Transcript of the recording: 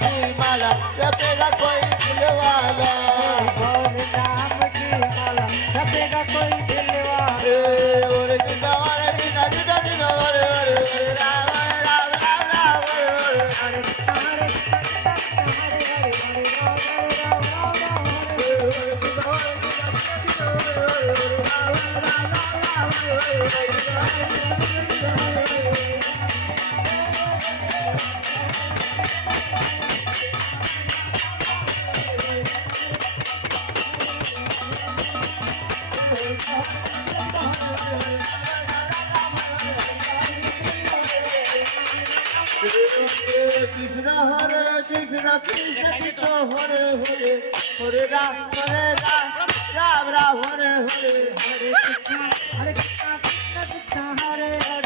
की माला जपेगा कोई दिलवाला हरे नाम की माला जपेगा कोई दिलवाला और जिंदा जिंदा जिंदा जिंदा हरे हरे हरे राम राम राम राम हरे कृष्ण हरे कृष्ण कृष्ण कृष्ण हरे हरे हरे राम राम राम हरे हरे हरे कृष्ण कृष्ण कृष्ण हरे हरे